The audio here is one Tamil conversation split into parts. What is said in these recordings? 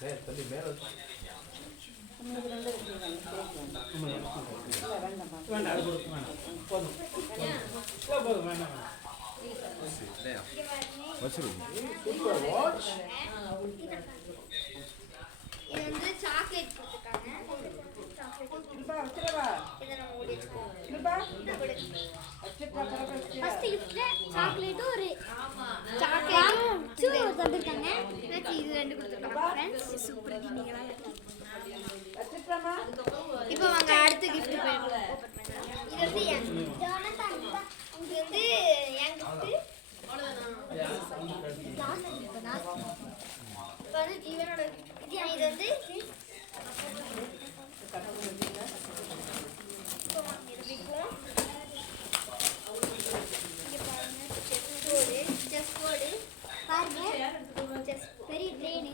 தள்ளி மேல உங்களுக்கு ரெண்டு வேண்டாம் அது கொடுக்க வேண்டாம் போதும் போதும் வேண்டாம் சூப்பர் வாட்ச் இது வந்து சாக்லேட் கொடுத்துருக்காங்க. இதை நம்ம ஃபர்ஸ்ட் கிஃப்ட்ல சாக்லேட்டும் ஒரு சாக்லேட்டும் தந்துருக்காங்க. இது ரெண்டு கொடுத்துருக்காங்க ஃப்ரெண்ட்ஸ். சூப்பர் நீங்களா இப்போ வாங்க அடுத்த கிஃப்ட் ஓபன் பண்ணலாம். இது வந்து ஜோனதான் இது வந்து என் கிஃப்ட். இப்போ வந்து ஜீவனோட இது வந்து பெரிய ட்ரெயின்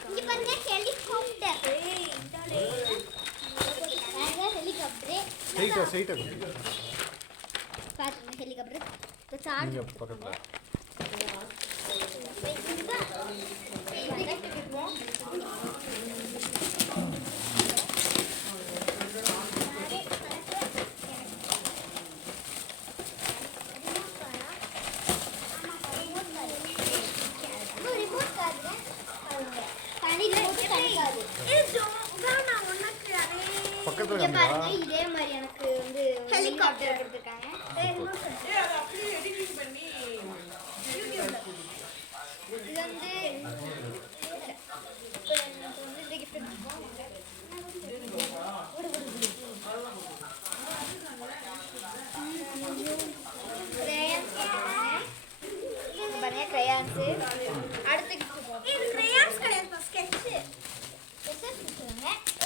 இதே மாதிரி சைட்டா ஹெலிகாப்டர் பக்கத்துல பாருங்க இதே மாதிரி எனக்கு வந்து ஹெலிகாப்டர் கொடுத்துருக்காங்க. இது வந்து இந்த கிஃப்ட் கிரையான்ஸ். அடுத்த கிரையான்ஸ் கிடையாது ஸ்கெட்ச்.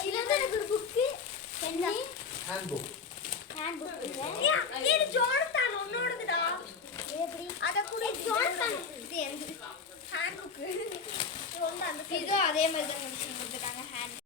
இதுல வந்து எனக்கு ஒரு புக்கு ஹேண்ட் புக் இது ஜோர்தான் உன்னோடதுடா. எப்படி அத கூட ஜோர்தான் இது எந்த ஹேண்ட் புக் இது வந்து அந்த இதோ அதே மாதிரி தான் கொடுத்துருக்காங்க ஹேண்ட்